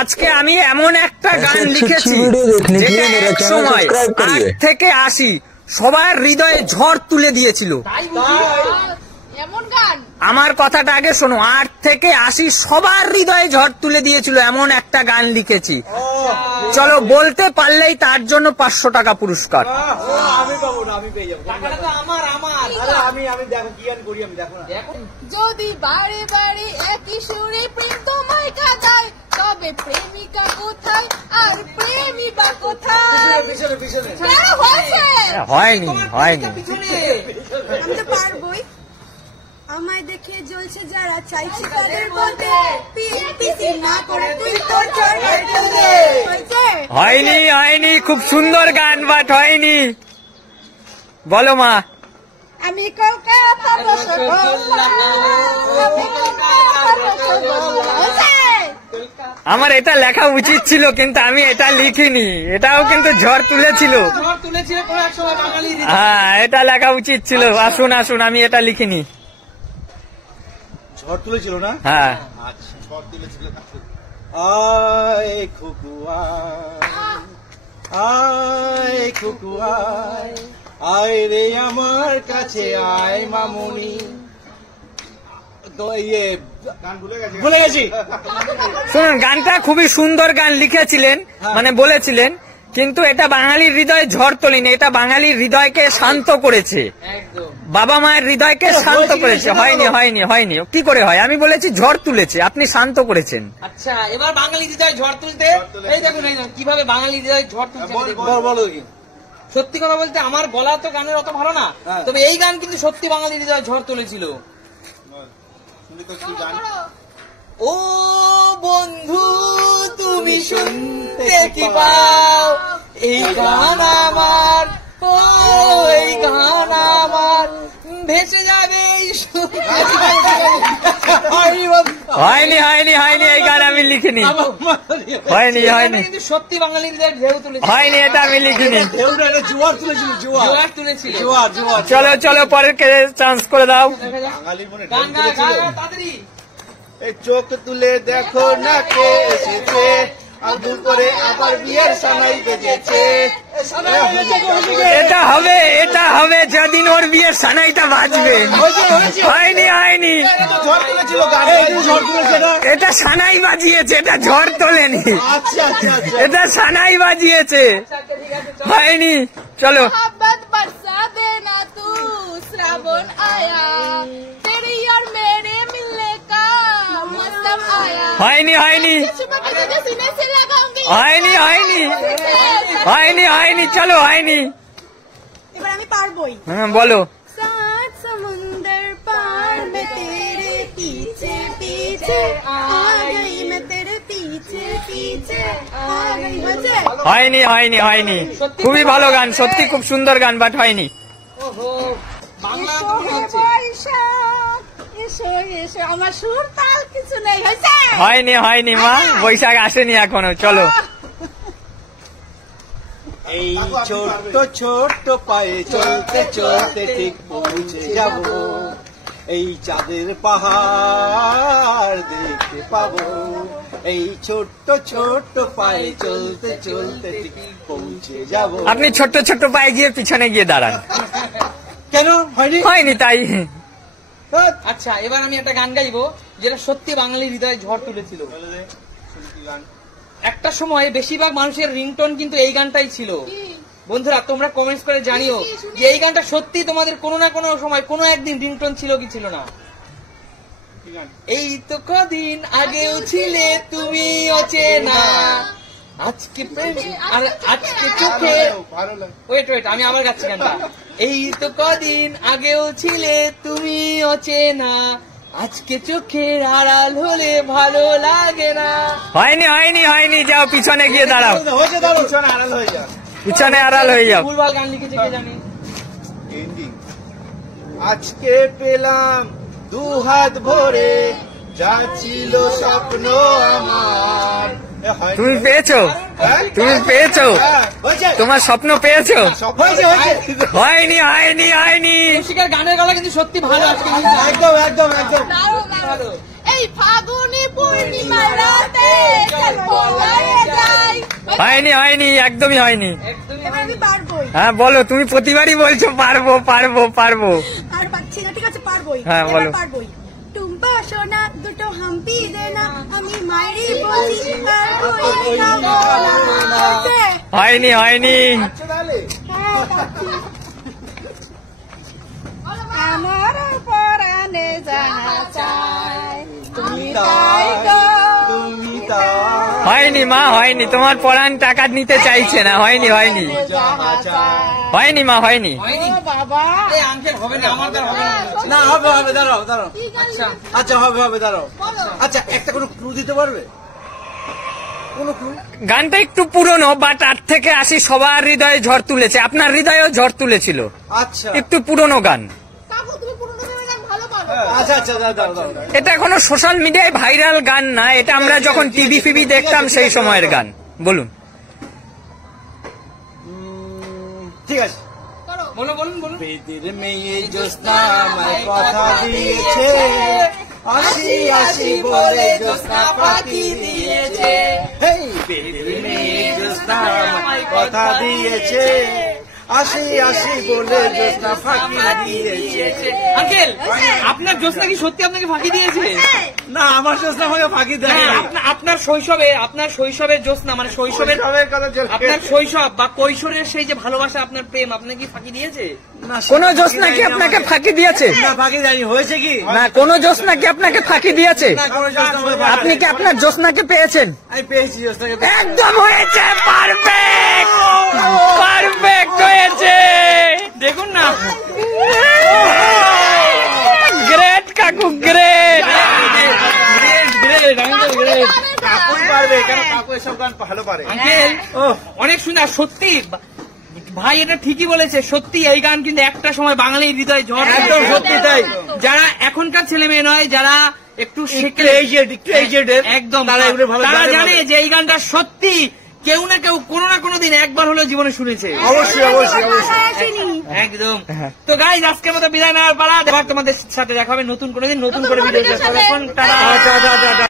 আজকে আমি এমন একটা গান লিখেছি যেটা এক সময় 8 থেকে 80 সবার হৃদয়ে ঝড় তুলে দিয়েছিল। আমার কথাটা আগে শোনো, 8 থেকে 80 সবার হৃদয়ে ঝড় তুলে দিয়েছিল এমন একটা গান লিখেছি। চলো, বলতে পারলেই তার জন্য 500 টাকা পুরস্কার। যদি বারে বারে একই সুরে প্রেম তোমায় কাঁদায়, তবে প্রেমিকা কোথায় আর প্রেমিকা কোথায়? হয়নি হয়নি, আমি তো পারবই। আমায় দেখে জ্বলছে যারা, চাইছে তাদের বলতে পিসি না করে তুই তোর হয়নি হয়নি। খুব সুন্দর গান, বাট হয়নি। বলো মা। আমি কলকাতার রসগোল্লা, আমার এটা লেখা উচিত ছিল, কিন্তু আমি এটা লিখিনি। এটাও কিন্তু ঝড় তুলেছিল। হ্যাঁ, এটা লেখা উচিত ছিল। আসুন আসুন, আমি এটা লিখিনি। ঝড় তুলেছিল না? হ্যাঁ, ঝড় তুলেছিল। আয় খুকু আয় খুকু আয় রে আমার কাছে আয় মামুনি। ভুলে গেছি। শুনুন, গানটা খুবই সুন্দর গান লিখেছিলেন, মানে বলেছিলেন, কিন্তু এটা বাঙালির হৃদয়ে ঝড় তোলেনি। এটা বাঙালির হৃদয়কে শান্ত করেছে, বাবা মায়ের হৃদয়কে শান্ত করেছে। হয়নি হয়নি হয়নি, কি করে হয়? আমি বলেছি ঝড় তুলেছে, আপনি শান্ত করেছেন। আচ্ছা, এবার বাঙালি হৃদয় ঝড় তুলতে এই দেখুন কিভাবে বাঙালি হৃদয় ঝড় তুলতে। বলো। সত্যি কথা বলতে আমার গলা তো গানের অত ভালো না, তবে এই গান কিন্তু সত্যি বাঙালি হৃদয় ঝড় তুলেছিল। ও বন্ধু তুমি শুনতে কি পাও, এই গান আমার, ও এই গান আমার ভেসে যাবে। হয়নি হয়নি হয়নি, এই গান আমি লিখিনি। হয়নি হয়নি, কিন্তু সত্যি বাঙালি হৃদয় ঢেউ তুলেছিল। হয়নি, এটা আমি লিখিনি। জোয়ার তুলেছিল, জোয়ার তুলেছিল। চলো চলো, পরের চান্স করে দাও। তাড়াতাড়ি চোখ তুলে দেখো না কে এসেছে, আদুর করে আবার বিয়ের সানাই বেজেছে। এটা হবে, এটা হবে যেদিন ওর বিয়ের সানাইটা বাজবে। হয়নি হয়নি, এটা সানাই বাজিয়েছে, এটা ঝড় তোলেনি। এটা সানাই বাজিয়েছে। হয়নি, চলো। শ্রাবণ আয়া তেরি আর মেরে মিলনে কা মৌসম আয়া। হয়নি হয়নি হয়নি হয়নি হয়নি হয়নি, চলো হয়নি। এবার আমি পারবই। হ্যাঁ, বলো। सात समुंदर पार में तेरे पीछे पीछे आ गई, मैं तेरे पीछे पीछे आ गई। হয়নি হয়নি হয়নি, খুবই ভালো গান, সত্যি খুব সুন্দর গান, বাট হয়নি। আমার সুর তাল কিছু নেই। হয়নি হয়নি মা, বৈশাখ আসেনি এখনো। চলো। এই ছোট্ট ছোট্ট পায়ে চলতে চলতে ঠিক পৌঁছে যাব, এই চাঁদের পাহাড় দেখতে পাবো। এই ছোট্ট ছোট্ট পায়ে চলতে চলতে ঠিক পৌঁছে যাব। আপনি ছোট্ট ছোট্ট পায়ে গিয়ে পিছনে গিয়ে দাঁড়ান। কেন হয়নি? হয়নি তাই। আচ্ছা, এবার আমি একটা গান গাইবো যেটা সত্যি বাঙালির হৃদয়ে ঝড় তুলেছিল। একটা সময় বেশিরভাগ মানুষের রিংটোন কিন্তু এই গানটাই ছিল। বন্ধুরা, তোমরা কমেন্টস করে জানিও যে এই গানটা সত্যি তোমাদের কোনো না কোনো সময় কোনো একদিন রিংটোন ছিল কি ছিল না। এই তো কদিন আগেও ছিলে তুমি অচেনা, আজকে আর আজকে চোখে। ওয়েট, আমি আবার গাচ্ছি গানটা। এই তো কদিন আগেও ছিলে তুমি অচেনা, আজকে চোখের আড়াল হলে ভালো লাগে না। হয়নি হয়নি হয়নি, যাও পিছনে গিয়ে দাঁড়াও। পিছনে আড়াল হয়ে যাও, পিছনে আড়াল হয়ে যাও। ভুলভাল গান লিখেছে কে জানি। আজকে পেলাম 2 হাত ভরে, যা ছিল স্বপ্ন আমার। তুমি পেয়েছো, তুমি পেয়েছো, তোমার স্বপ্ন পেয়েছো। হয়নি হয়নি হয়নি। কৌশিকের গানের গলা কিন্তু সত্যি ভালো। একদম একদম একদম এই ফাগুনি পূর্ণিমা রাতে হয়নি হয়নি, একদমই হয়নি। এবার আমি পারবোই। হ্যাঁ বলো, তুমি প্রতিবারই বলছো পারবো পারবো পারবো। আর পাচ্ছি না, ঠিক আছে পারবোই। হ্যাঁ, এবার বলো। পারবোই। টুম্পা সোনা দুটো হাম্পি দে না, আমি মাইরি বলছি পারবোই খাবো না। আছে? হয়নি হয়নি। হ্যাঁ, পাচ্ছি। আমার পরাণে যাহা চায় তুমি তাই গো। তুমি তাই হয়নি মা, হয়নি। তোমার পরাণ টাকা নিতে চাইছে না। হয়নি হয়নি যাহা চায়। হয়নি মা, হয়নি। হয়নি? ও বাবা। এই আঙ্কেল হবে না, আমার দ্বারা হবে না। না হবে হবে, দাঁড়াও দাঁড়াও। আচ্ছা আচ্ছা হবে হবে, দাঁড়াও। আচ্ছা একটা কোনো ক্লু দিতে পারবে? কোনো ক্লু? গানটা একটু পুরনো, বাট 8 থেকে 80 সবার হৃদয়ে ঝড় তুলেছে। আপনার হৃদয়েও ঝড় তুলেছিল। আচ্ছা একটু পুরনো গান। কাকু তুমি পুরনো গানের গান ভালো পারো। আচ্ছা আচ্ছা, দাঁড়াও দাঁড়াও। এটা কোনো সোশ্যাল মিডিয়ায় ভাইরাল গান না, এটা আমরা যখন টিভি ফিভি দেখতাম সেই সময়ের গান। বলুন। ঠিক আছে। বলো, বলুন বলুন। বেদের মেয়ে জ্যোৎস্না আমায় কথা দিয়েছে, আসি আসি বলে জ্যোৎস্না ফাঁকি দিয়েছে। হেই, বেদের মেয়ে জ্যোৎস্না আমায় কথা দিয়েছে, আসি আসি বলে জ্যোৎস্না ফাঁকি দিয়েছে। আঙ্কেল, আপনার জ্যোৎস্না কি সত্যি আপনাকে ফাঁকি দিয়েছে? না, আমার জ্যোৎস্না আমাকে ফাঁকি দেয় হ্যাঁ, আপনার শৈশবের জ্যোৎস্না, মানে শৈশবের আপনার শৈশব বা কৈশোরের সেই যে ভালোবাসা, আপনার প্রেম আপনাকে কি ফাঁকি দিয়েছে? কোন জ্যোৎস্না কি আপনাকে ফাঁকি দিয়েছে? না, ফাঁকি দেয়নি। হয়েছে কি? না, কোন জ্যোৎস্না কি আপনাকে ফাঁকি দিয়েছে? না, কোনো জ্যোৎস্না আমাকে ফাঁকি আপনি কি আপনার জ্যোৎস্নাকে পেয়েছেন? আমি পেয়েছি জ্যোৎস্নাকে। একদম হয়েছে, পারফেক্ট পারফেক্ট হয়েছে। দেখুন না, গ্রেট কাকু, গ্রেট। কাকুই পারবে, কেন কাকু এসব গান ভালো পারে। আঙ্কেল অনেক সুন্দর। সত্যি ভাই এটা ঠিকই বলেছে, সত্যি এই গান কিন্তু একটা সময় বাঙালির হৃদয় ঝড়। একদম সত্যি তাই। যারা এখনকার ছেলে মেয়ে নয়, যারা একটু একদম তারা এগুলো ভালো তারা জানে জানে ভালো। যে এই গানটা সত্যি কেউ না কেউ কোনো না কোনো দিন একবার হলেও জীবনে শুনেছে। অবশ্যই অবশ্যই অবশ্যই। আসেনি। একদম। তো গাইজ, আজকের মতো বিদায় নেওয়ার পালা। তোমাদের সাথে দেখা হবে নতুন কোনো দিন, নতুন করে ভিডিও। সাথে। এখন টাটা। আচ্ছা আচ্ছা আচ্ছা।